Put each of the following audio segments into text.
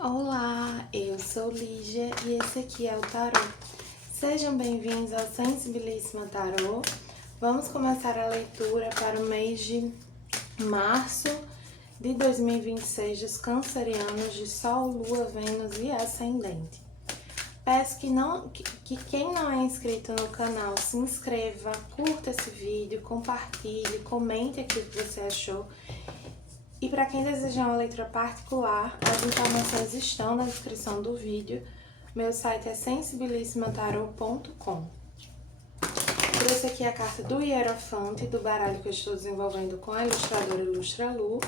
Olá, eu sou Lígia e esse aqui é o Tarô. Sejam bem-vindos ao Sensibilíssima Tarô. Vamos começar a leitura para o mês de março de 2026 dos cancerianos de Sol, Lua, Vênus e Ascendente. Peço que quem não é inscrito no canal se inscreva, curta esse vídeo, compartilhe, comente aqui o que você achou. E para quem desejar uma leitura particular, as informações estão na descrição do vídeo. Meu site é sensibilissimatarot.com. Trouxe aqui a carta do Hierofante, do baralho que eu estou desenvolvendo com a ilustradora Ilustralu.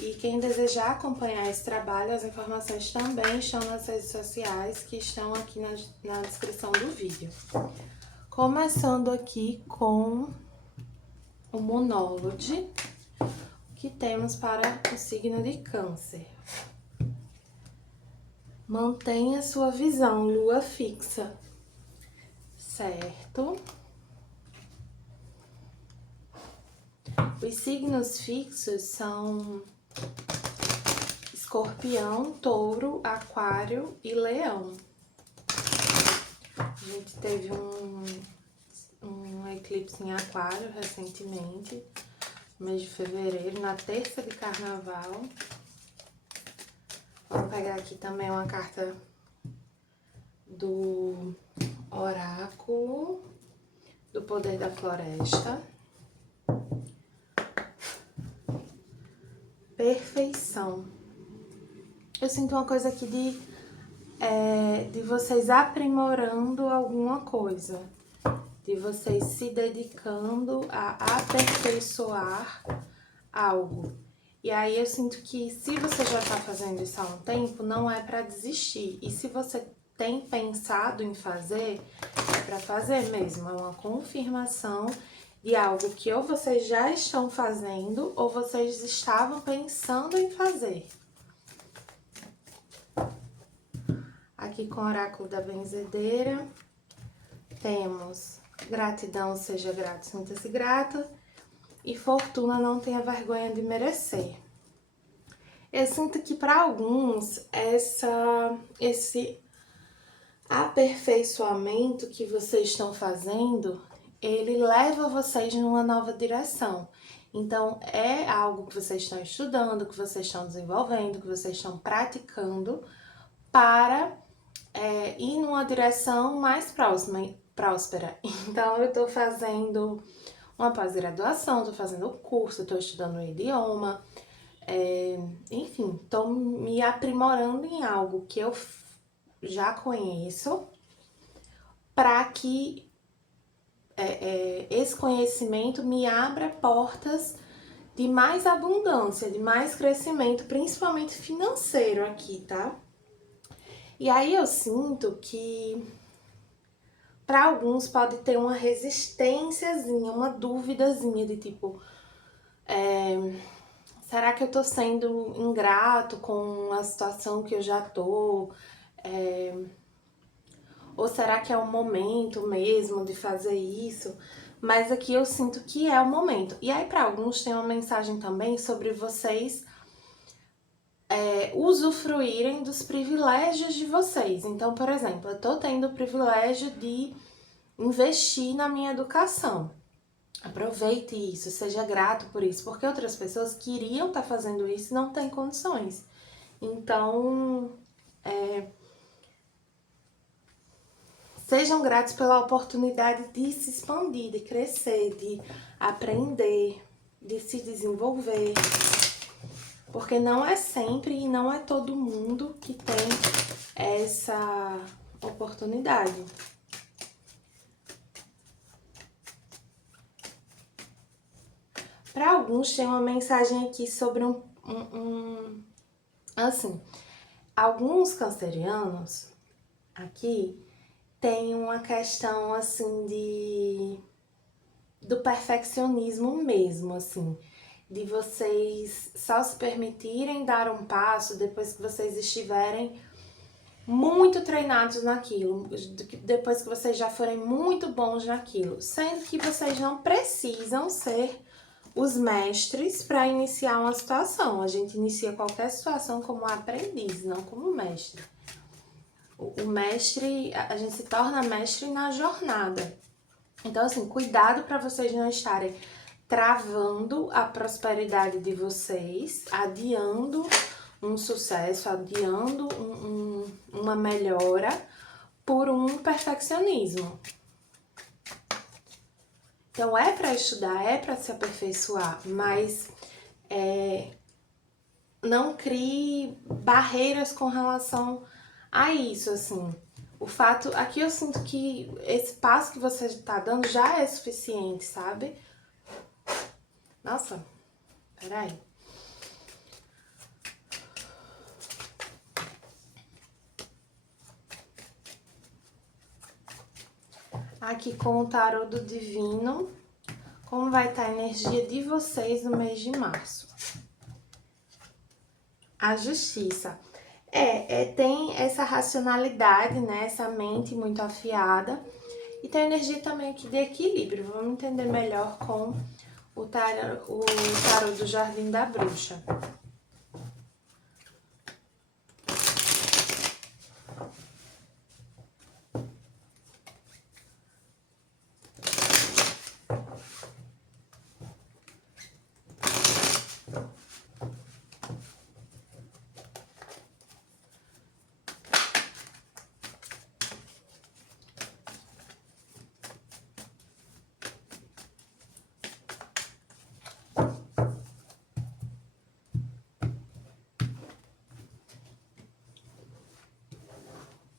E quem desejar acompanhar esse trabalho, as informações também estão nas redes sociais, que estão aqui na descrição do vídeo. Começando aqui com o Monólogo que temos para o signo de Câncer. Mantenha sua visão, lua fixa, certo? Os signos fixos são Escorpião, Touro, Aquário e Leão. A gente teve um eclipse em Aquário recentemente, no mês de fevereiro, na terça de carnaval. Vamos pegar aqui também uma carta do Oráculo do Poder da Floresta. Perfeição. Eu sinto uma coisa aqui de vocês aprimorando alguma coisa, de vocês se dedicando a aperfeiçoar algo. E aí eu sinto que se você já tá fazendo isso há um tempo, não é pra desistir. E se você tem pensado em fazer, é pra fazer mesmo. É uma confirmação de algo que ou vocês já estão fazendo, ou vocês estavam pensando em fazer. Aqui com o Oráculo da Benzedeira, temos gratidão, seja grato, sinta-se grato. E fortuna, não tenha vergonha de merecer. Eu sinto que para alguns esse aperfeiçoamento que vocês estão fazendo, ele leva vocês numa nova direção. Então é algo que vocês estão estudando, que vocês estão desenvolvendo, que vocês estão praticando para ir numa direção mais próspera. Então eu tô fazendo uma pós-graduação, tô fazendo curso, tô estudando um idioma, enfim, tô me aprimorando em algo que eu já conheço, para que esse conhecimento me abra portas de mais abundância, de mais crescimento, principalmente financeiro aqui, tá? E aí eu sinto que para alguns pode ter uma resistênciazinha, uma duvidazinha de tipo, será que eu tô sendo ingrato com a situação que eu já tô? Ou será que é o momento mesmo de fazer isso? Mas aqui eu sinto que é o momento. E aí para alguns tem uma mensagem também sobre vocês usufruírem dos privilégios de vocês. Então, por exemplo, eu tô tendo o privilégio de investir na minha educação. Aproveite isso, seja grato por isso, porque outras pessoas queriam estar fazendo isso e não têm condições. Então, sejam gratos pela oportunidade de se expandir, de crescer, de aprender, de se desenvolver. Porque não é sempre e não é todo mundo que tem essa oportunidade. Para alguns tem uma mensagem aqui sobre assim, alguns cancerianos aqui tem uma questão assim do perfeccionismo mesmo, assim, de vocês só se permitirem dar um passo depois que vocês estiverem muito treinados naquilo, depois que vocês já forem muito bons naquilo, sendo que vocês não precisam ser os mestres para iniciar uma situação. A gente inicia qualquer situação como aprendiz, não como mestre. O mestre, a gente se torna mestre na jornada. Então, assim, cuidado para vocês não estarem travando a prosperidade de vocês, adiando um sucesso, adiando uma melhora por um perfeccionismo. Então, é para estudar, é para se aperfeiçoar, mas não crie barreiras com relação a isso, assim. O fato, aqui eu sinto que esse passo que você tá dando já é suficiente, sabe? Nossa, peraí. Aqui com o tarô do divino, como vai estar a energia de vocês no mês de março? A justiça. Tem essa racionalidade, né? Essa mente muito afiada. E tem energia também aqui de equilíbrio. Vamos entender melhor com o tarô do Jardim da Bruxa.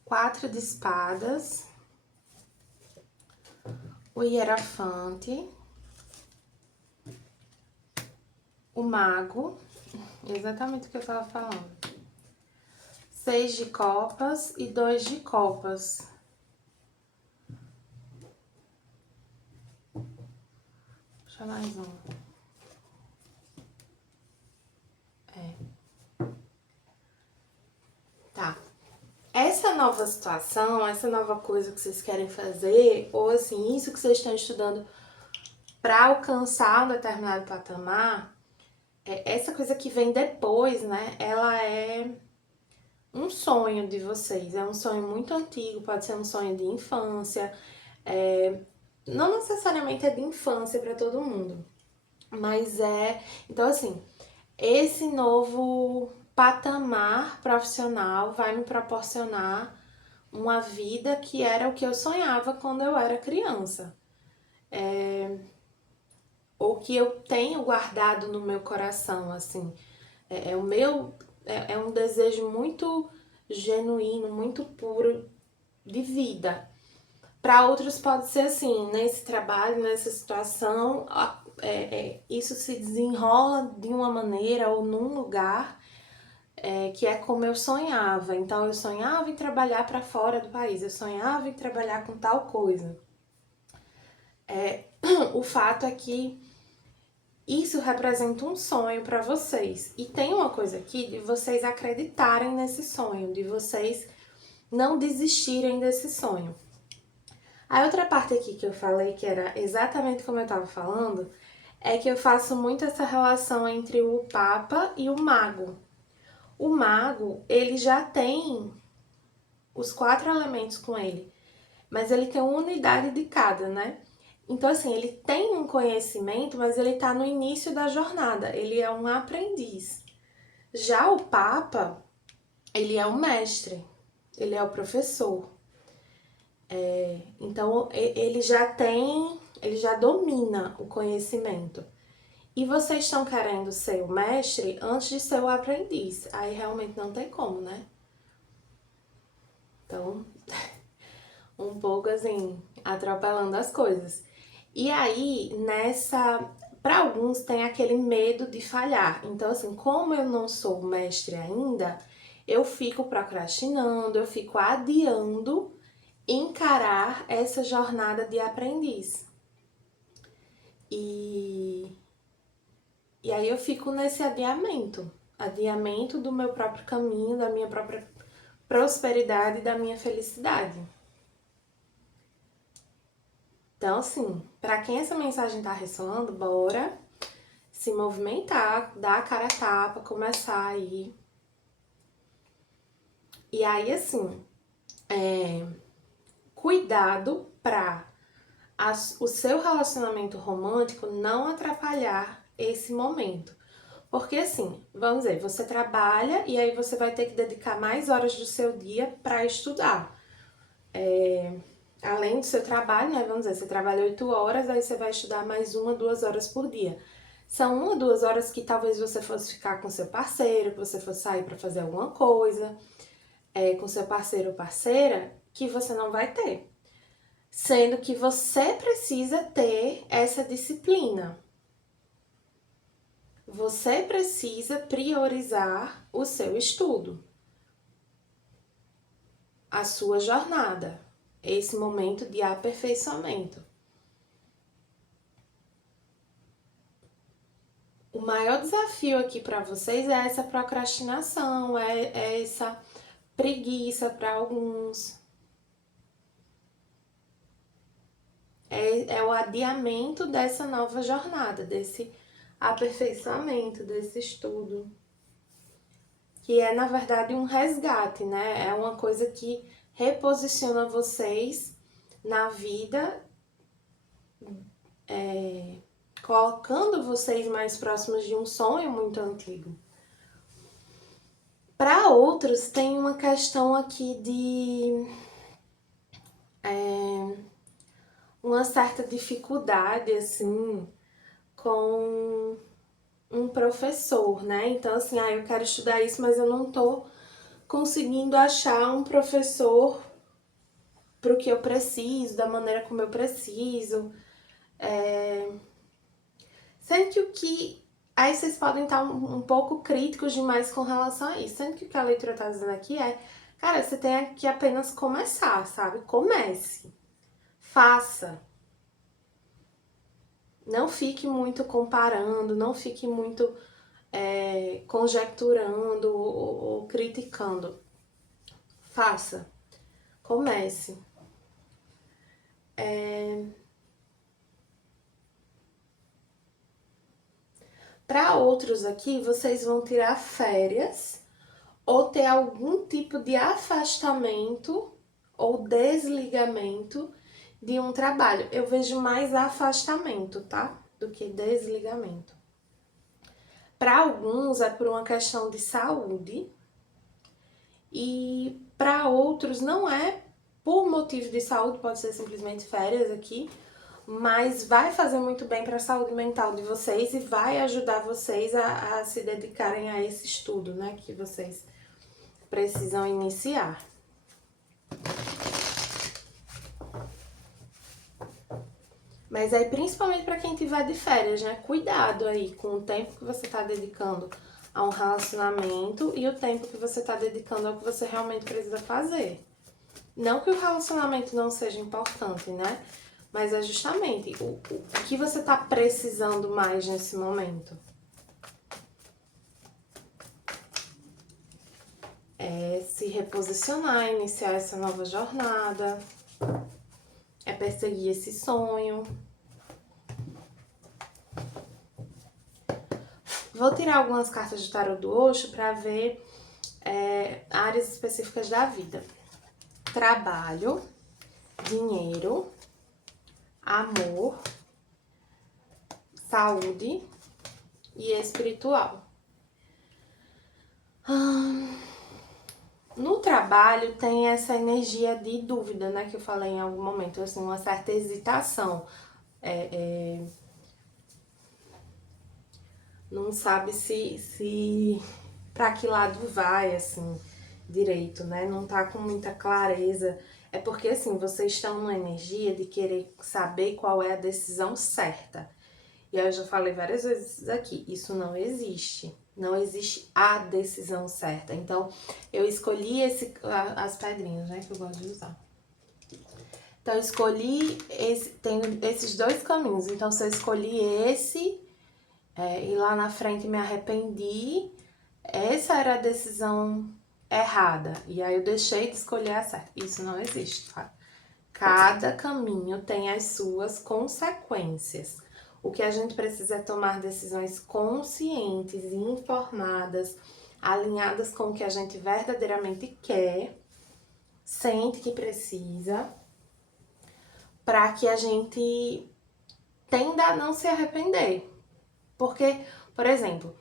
Quatro de espadas, o hierofante, o mago, exatamente o que eu tava falando, 6 de copas e 2 de copas. Deixa mais um. Tá. Essa nova situação, essa nova coisa que vocês querem fazer, ou assim, isso que vocês estão estudando para alcançar um determinado patamar, essa coisa que vem depois, né? Ela é um sonho de vocês, é um sonho muito antigo, pode ser um sonho de infância, não necessariamente é de infância para todo mundo, mas então assim, esse novo patamar profissional vai me proporcionar uma vida que era o que eu sonhava quando eu era criança. Ou que eu tenho guardado no meu coração, assim. É um desejo muito genuíno, muito puro de vida. Para outros pode ser assim, nesse trabalho, nessa situação, isso se desenrola de uma maneira ou num lugar que é como eu sonhava. Então eu sonhava em trabalhar para fora do país, eu sonhava em trabalhar com tal coisa. O fato é que isso representa um sonho para vocês. E tem uma coisa aqui de vocês acreditarem nesse sonho, de vocês não desistirem desse sonho. A outra parte aqui que eu falei, que era exatamente como eu estava falando, é que eu faço muito essa relação entre o Papa e o Mago. O Mago, ele já tem os 4 elementos com ele, mas ele tem uma unidade de cada, né? Então, assim, ele tem um conhecimento, mas ele tá no início da jornada, ele é um aprendiz. Já o Papa, ele é o mestre, ele é o professor. Então, ele já domina o conhecimento. E vocês estão querendo ser o mestre antes de ser o aprendiz. Aí realmente não tem como, né? Então, um pouco assim, atropelando as coisas. E aí, para alguns tem aquele medo de falhar. Então, assim, como eu não sou mestre ainda, eu fico procrastinando, eu fico adiando encarar essa jornada de aprendiz. E aí eu fico nesse adiamento do meu próprio caminho, da minha própria prosperidade, da minha felicidade. Então, assim, para quem essa mensagem tá ressoando, bora se movimentar, dar a cara a tapa, começar a ir. E aí, assim, cuidado pra o seu relacionamento romântico não atrapalhar esse momento. Porque assim, vamos dizer, você trabalha e aí você vai ter que dedicar mais horas do seu dia para estudar. Além do seu trabalho, né? Vamos dizer, você trabalha 8 horas, aí você vai estudar mais 1, 2 horas por dia. São 1, 2 horas que talvez você fosse ficar com seu parceiro, que você fosse sair para fazer alguma coisa, com seu parceiro ou parceira, que você não vai ter. Sendo que você precisa ter essa disciplina. Você precisa priorizar o seu estudo, a sua jornada, esse momento de aperfeiçoamento. O maior desafio aqui para vocês é essa procrastinação, é essa preguiça para alguns. É o adiamento dessa nova jornada, desse aperfeiçoamento, desse estudo. Que é, na verdade, um resgate, né? É uma coisa que reposiciona vocês na vida, colocando vocês mais próximos de um sonho muito antigo. Para outros, tem uma questão aqui de uma certa dificuldade, assim, com um professor, né? Então, assim, eu quero estudar isso, mas eu não tô conseguindo achar um professor pro que eu preciso, da maneira como eu preciso. Sendo que o que... Aí vocês podem estar um pouco críticos demais com relação a isso. Sendo que o que a leitura tá dizendo aqui é, cara, você tem que apenas começar, sabe? Comece. Faça. Não fique muito comparando, não fique muito conjecturando ou criticando. Faça. Comece. Para outros aqui, vocês vão tirar férias ou ter algum tipo de afastamento ou desligamento de um trabalho. Eu vejo mais afastamento, tá? Do que desligamento. Para alguns é por uma questão de saúde e para outros não é por motivo de saúde, pode ser simplesmente férias aqui, mas vai fazer muito bem para a saúde mental de vocês e vai ajudar vocês a se dedicarem a esse estudo, né, que vocês precisam iniciar. Mas aí, principalmente para quem tiver de férias, né, cuidado aí com o tempo que você está dedicando a um relacionamento e o tempo que você está dedicando ao que você realmente precisa fazer. Não que o relacionamento não seja importante, né? Mas é justamente o que você tá precisando mais nesse momento. É se reposicionar, iniciar essa nova jornada. É perseguir esse sonho. Vou tirar algumas cartas de tarô do Osho para ver áreas específicas da vida. Trabalho, dinheiro, amor, saúde e espiritual. No trabalho tem essa energia de dúvida, né, que eu falei em algum momento, assim, uma certa hesitação. Não sabe se para que lado vai, assim, direito, né? Não tá com muita clareza. É porque, assim, vocês estão numa energia de querer saber qual é a decisão certa. E aí eu já falei várias vezes aqui, isso não existe. Não existe a decisão certa. Então, eu escolhi as pedrinhas, né, que eu gosto de usar. Então, eu escolhi tem esses dois caminhos. Então, se eu escolhi esse e lá na frente me arrependi, essa era a decisão errada. E aí eu deixei de escolher a certa. Isso não existe, tá? Cada caminho tem as suas consequências. O que a gente precisa é tomar decisões conscientes e informadas, alinhadas com o que a gente verdadeiramente quer, sente que precisa, para que a gente tenda a não se arrepender. Porque, por exemplo,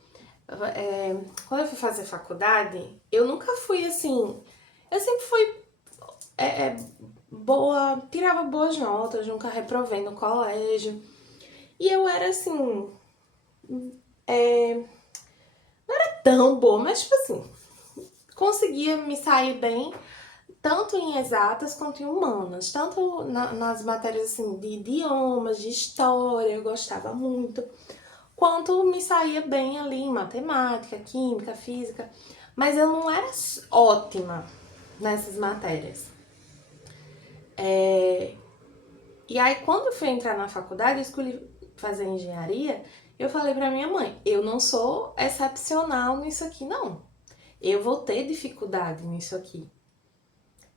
quando eu fui fazer faculdade, eu nunca fui assim. Eu sempre fui boa, tirava boas notas, nunca reprovei no colégio. E eu era assim. Não era tão boa, mas tipo assim, conseguia me sair bem, tanto em exatas quanto em humanas. Tanto nas matérias assim, de idiomas, de história, eu gostava muito. Quanto me saía bem ali em matemática, química, física. Mas eu não era ótima nessas matérias. E aí, quando eu fui entrar na faculdade, eu escolhi fazer engenharia, eu falei pra minha mãe, eu não sou excepcional nisso aqui, não. Eu vou ter dificuldade nisso aqui.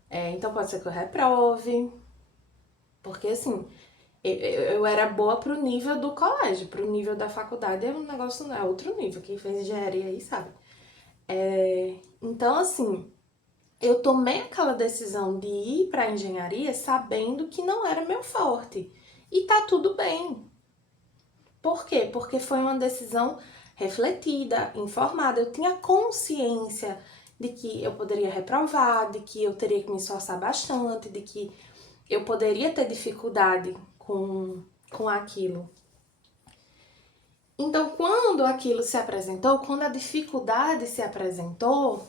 Então pode ser que eu reprove, porque assim, eu era boa pro nível do colégio, pro nível da faculdade é um negócio, é outro nível, quem fez engenharia aí sabe. Então assim, eu tomei aquela decisão de ir pra engenharia sabendo que não era meu forte. E tá tudo bem. Por quê? Porque foi uma decisão refletida, informada. Eu tinha consciência de que eu poderia reprovar, de que eu teria que me esforçar bastante, de que eu poderia ter dificuldade com aquilo. Então, quando aquilo se apresentou, quando a dificuldade se apresentou,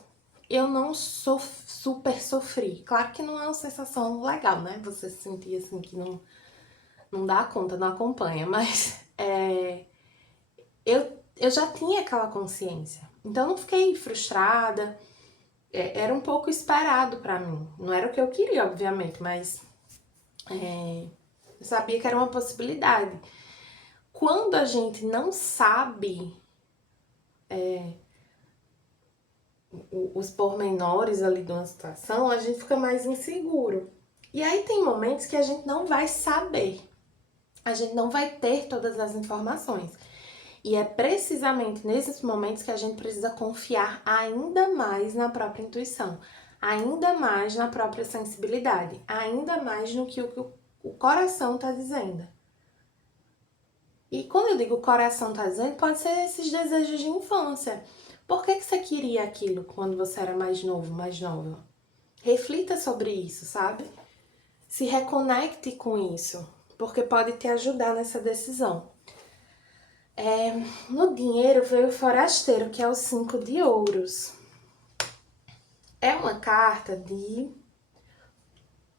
eu não super sofri. Claro que não é uma sensação legal, né? Você se sentir assim que não dá conta, não acompanha, mas eu já tinha aquela consciência. Então, eu não fiquei frustrada. Era um pouco esperado pra mim. Não era o que eu queria, obviamente, mas eu sabia que era uma possibilidade. Quando a gente não sabe os pormenores ali de uma situação, a gente fica mais inseguro. E aí tem momentos que a gente não vai saber, a gente não vai ter todas as informações. E é precisamente nesses momentos que a gente precisa confiar ainda mais na própria intuição, ainda mais na própria sensibilidade, ainda mais no que o coração está dizendo. E quando eu digo coração está dizendo, pode ser esses desejos de infância. Por que você queria aquilo quando você era mais novo, mais nova? Reflita sobre isso, sabe? Se reconecte com isso, porque pode te ajudar nessa decisão. No dinheiro veio o forasteiro, que é o 5 de ouros. É uma carta de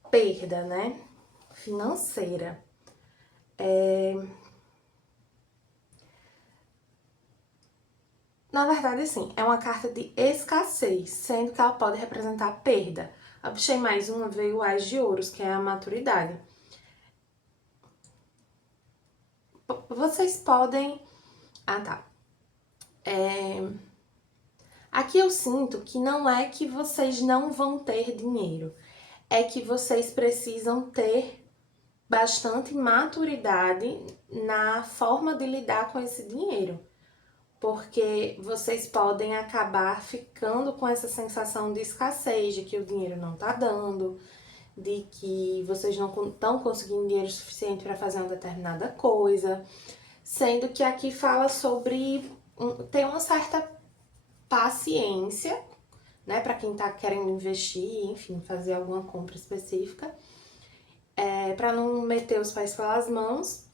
perda, né? Financeira. Na verdade, sim, é uma carta de escassez, sendo que ela pode representar perda. Eu puxei mais uma, veio o As de Ouros, que é a maturidade. Vocês podem... Ah, tá. Aqui eu sinto que não é que vocês não vão ter dinheiro, é que vocês precisam ter bastante maturidade na forma de lidar com esse dinheiro. Porque vocês podem acabar ficando com essa sensação de escassez, de que o dinheiro não tá dando, de que vocês não estão conseguindo dinheiro suficiente para fazer uma determinada coisa, sendo que aqui fala sobre ter uma certa paciência, né, para quem tá querendo investir, enfim, fazer alguma compra específica, para não meter os pés pelas mãos.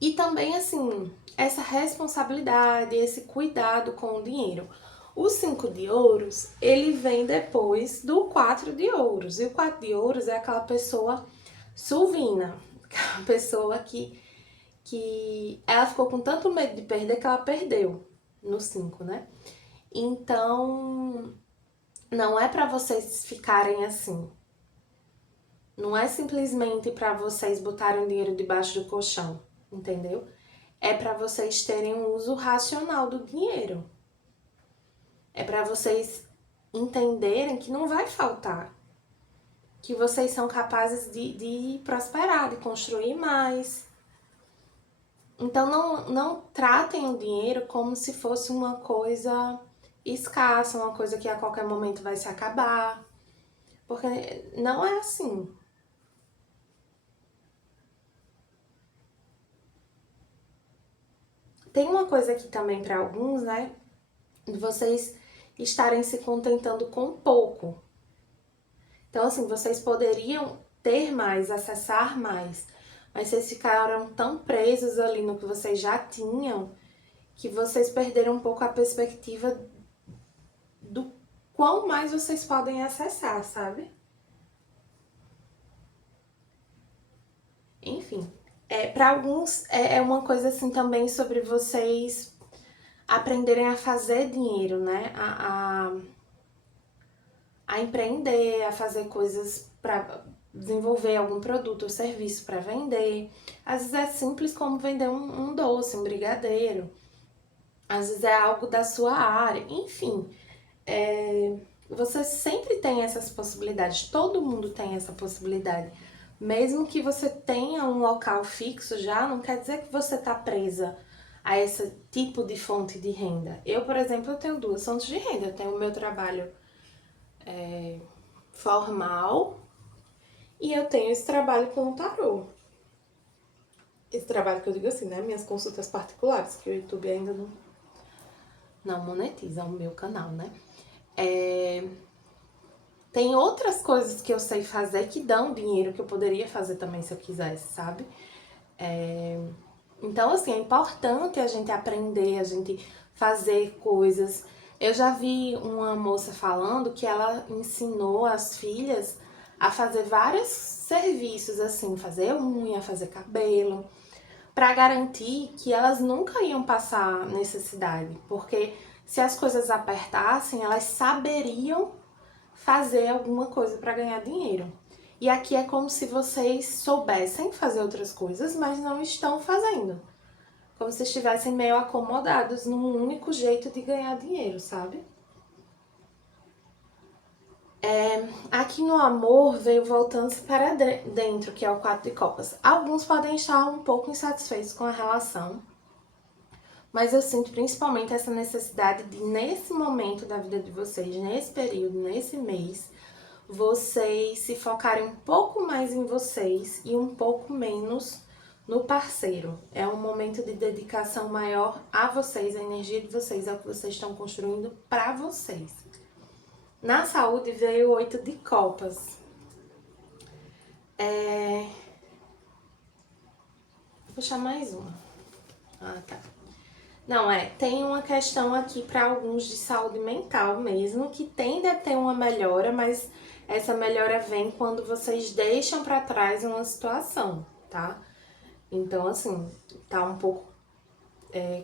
E também, assim, essa responsabilidade, esse cuidado com o dinheiro. O 5 de ouros, ele vem depois do 4 de ouros. E o 4 de ouros é aquela pessoa sulvina, aquela pessoa que ela ficou com tanto medo de perder que ela perdeu no 5, né? Então, não é para vocês ficarem assim. Não é simplesmente para vocês botarem o dinheiro debaixo do colchão, entendeu? É para vocês terem um uso racional do dinheiro. É para vocês entenderem que não vai faltar. Que vocês são capazes de prosperar, de construir mais. Então, não tratem o dinheiro como se fosse uma coisa escassa, uma coisa que a qualquer momento vai se acabar. Porque não é assim. Tem uma coisa aqui também para alguns, né? De vocês estarem se contentando com pouco. Então, assim, vocês poderiam ter mais, acessar mais, mas vocês ficaram tão presos ali no que vocês já tinham que vocês perderam um pouco a perspectiva do quão mais vocês podem acessar, sabe? Enfim, para alguns é uma coisa assim também sobre vocês aprenderem a fazer dinheiro, né? A empreender, a fazer coisas para desenvolver algum produto ou serviço para vender. Às vezes é simples como vender um doce, um brigadeiro. Às vezes é algo da sua área. Enfim, você sempre tem essas possibilidades. Todo mundo tem essa possibilidade. Mesmo que você tenha um local fixo já, não quer dizer que você está presa a esse tipo de fonte de renda. Eu, por exemplo, eu tenho duas fontes de renda. Eu tenho o meu trabalho formal e eu tenho esse trabalho com o tarô. Esse trabalho que eu digo assim, né? Minhas consultas particulares, que o YouTube ainda não monetiza o meu canal, né? Tem outras coisas que eu sei fazer que dão dinheiro, que eu poderia fazer também se eu quisesse, sabe? Então, assim, é importante a gente aprender, a gente fazer coisas. Eu já vi uma moça falando que ela ensinou as filhas a fazer vários serviços, assim, fazer unha, fazer cabelo, para garantir que elas nunca iam passar necessidade, porque se as coisas apertassem, elas saberiam fazer alguma coisa para ganhar dinheiro. E aqui é como se vocês soubessem fazer outras coisas, mas não estão fazendo. Como se estivessem meio acomodados num único jeito de ganhar dinheiro, sabe? Aqui no amor veio voltando-se para dentro, que é o 4 de copas. Alguns podem estar um pouco insatisfeitos com a relação, mas eu sinto principalmente essa necessidade de, nesse momento da vida de vocês, nesse período, nesse mês, vocês se focarem um pouco mais em vocês e um pouco menos no parceiro. É um momento de dedicação maior a vocês, a energia de vocês, ao que vocês estão construindo para vocês. Na saúde veio o 8 de copas. Vou puxar mais uma. Tá. Não, tem uma questão aqui para alguns de saúde mental mesmo, que tende a ter uma melhora, mas essa melhora vem quando vocês deixam para trás uma situação, tá? Então, assim, tá um pouco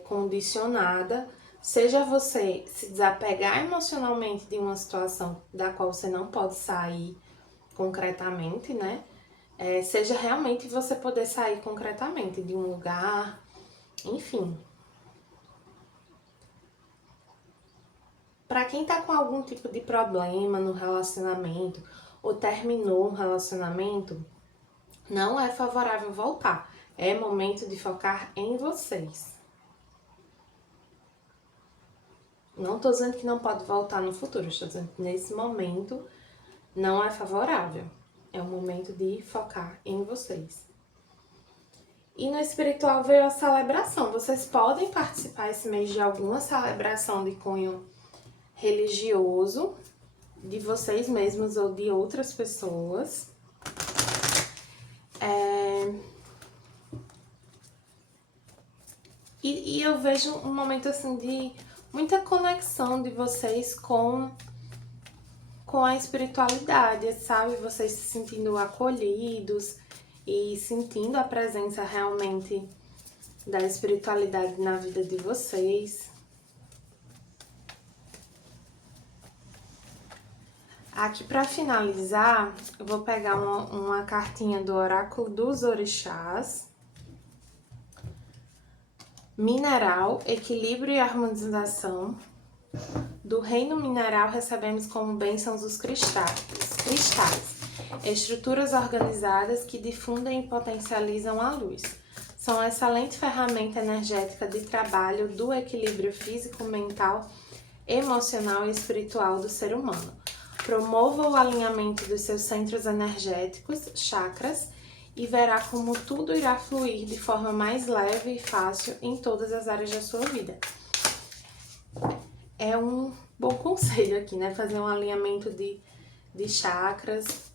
condicionada. Seja você se desapegar emocionalmente de uma situação da qual você não pode sair concretamente, né? Seja realmente você poder sair concretamente de um lugar, enfim. Para quem tá com algum tipo de problema no relacionamento ou terminou um relacionamento, não é favorável voltar. É momento de focar em vocês. Não tô dizendo que não pode voltar no futuro, estou dizendo que nesse momento não é favorável. É o momento de focar em vocês. E no espiritual veio a celebração. Vocês podem participar esse mês de alguma celebração de cunho religioso, de vocês mesmos ou de outras pessoas. E eu vejo um momento assim de muita conexão de vocês com a espiritualidade, sabe? Vocês se sentindo acolhidos e sentindo a presença realmente da espiritualidade na vida de vocês. Aqui para finalizar, eu vou pegar uma cartinha do Oráculo dos Orixás. Mineral, equilíbrio e harmonização. Do reino mineral recebemos como bênçãos os cristais, estruturas organizadas que difundem e potencializam a luz. são uma excelente ferramenta energética de trabalho do equilíbrio físico, mental, emocional e espiritual do ser humano. Promova o alinhamento dos seus centros energéticos, chakras, e verá como tudo irá fluir de forma mais leve e fácil em todas as áreas da sua vida. É um bom conselho aqui, né? Fazer um alinhamento de chakras,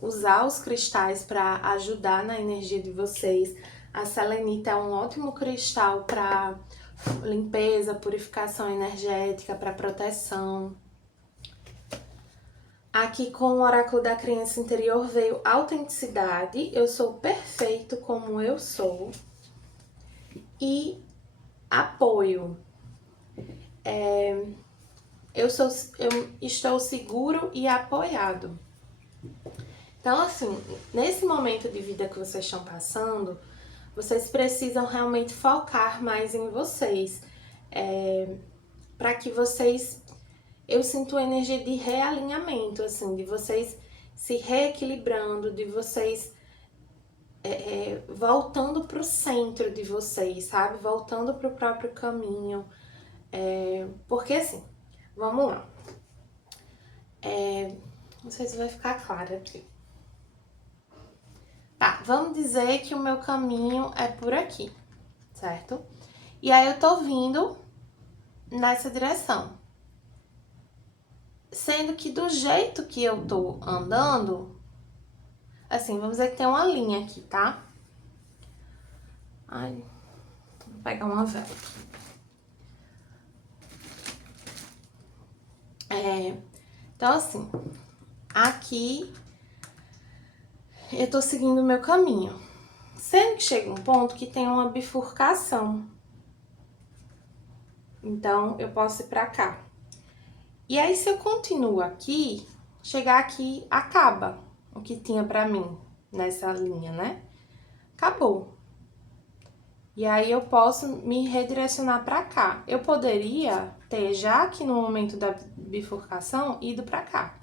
usar os cristais para ajudar na energia de vocês. A selenita é um ótimo cristal para limpeza, purificação energética, para proteção. Aqui com o oráculo da criança interior veio autenticidade, eu sou perfeito como eu sou, e apoio. Eu estou seguro e apoiado. Então, assim, nesse momento de vida que vocês estão passando, vocês precisam realmente focar mais em vocês, para que vocês... Eu sinto energia de realinhamento, assim, de vocês se reequilibrando, de vocês voltando pro centro de vocês, sabe? Voltando pro próprio caminho. Porque, assim, vamos lá. Não sei se vai ficar claro aqui. Tá, vamos dizer que o meu caminho é por aqui, certo? E aí eu tô vindo nessa direção. Sendo que do jeito que eu tô andando, assim, vamos dizer que tem uma linha aqui, tá? Ai, vou pegar uma vela. Então, assim, aqui eu tô seguindo o meu caminho. Sendo que chega um ponto que tem uma bifurcação. Então, eu posso ir pra cá. E aí, se eu continuo aqui, chegar aqui, acaba o que tinha pra mim nessa linha, né? Acabou. E aí, eu posso me redirecionar pra cá. Eu poderia ter, já aqui no momento da bifurcação, ido pra cá.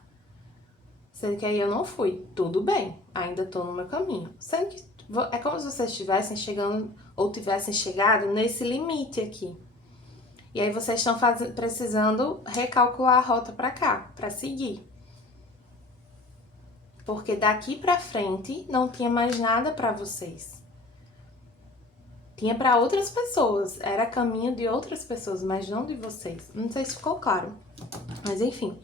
Sendo que aí eu não fui. Tudo bem, ainda tô no meu caminho. Sendo que é como se vocês estivessem chegando, ou tivessem chegado nesse limite aqui. E aí vocês estão precisando recalcular a rota pra cá, pra seguir. Porque daqui pra frente não tinha mais nada pra vocês. Tinha pra outras pessoas, era caminho de outras pessoas, mas não de vocês. Não sei se ficou claro, mas enfim.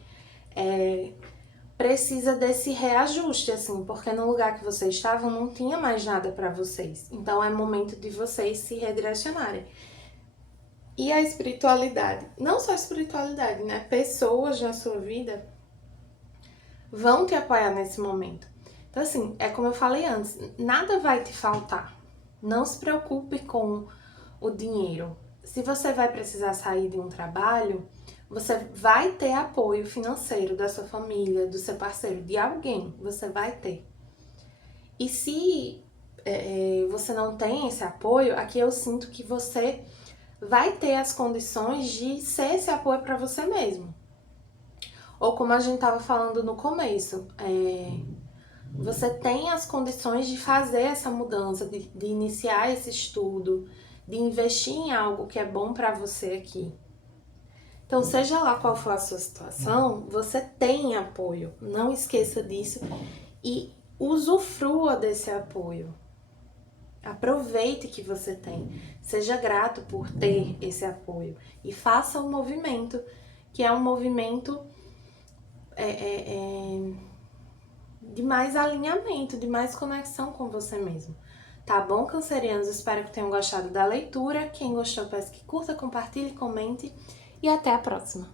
Precisa desse reajuste, assim, porque no lugar que vocês estavam não tinha mais nada pra vocês. Então é momento de vocês se redirecionarem. E a espiritualidade, não só a espiritualidade, né? Pessoas na sua vida vão te apoiar nesse momento. Então, assim, é como eu falei antes, nada vai te faltar. Não se preocupe com o dinheiro. Se você vai precisar sair de um trabalho, você vai ter apoio financeiro da sua família, do seu parceiro, de alguém, você vai ter. E se você não tem esse apoio, aqui eu sinto que você vai ter as condições de ser esse apoio para você mesmo. Ou como a gente estava falando no começo, você tem as condições de fazer essa mudança, de iniciar esse estudo, de investir em algo que é bom para você aqui. Então, seja lá qual for a sua situação, você tem apoio. Não esqueça disso e usufrua desse apoio. Aproveite que você tem. Seja grato por ter esse apoio. E faça um movimento, que é um movimento de mais alinhamento, de mais conexão com você mesmo. Tá bom, cancerianos? Espero que tenham gostado da leitura. Quem gostou, peço que curta, compartilhe, comente. E até a próxima!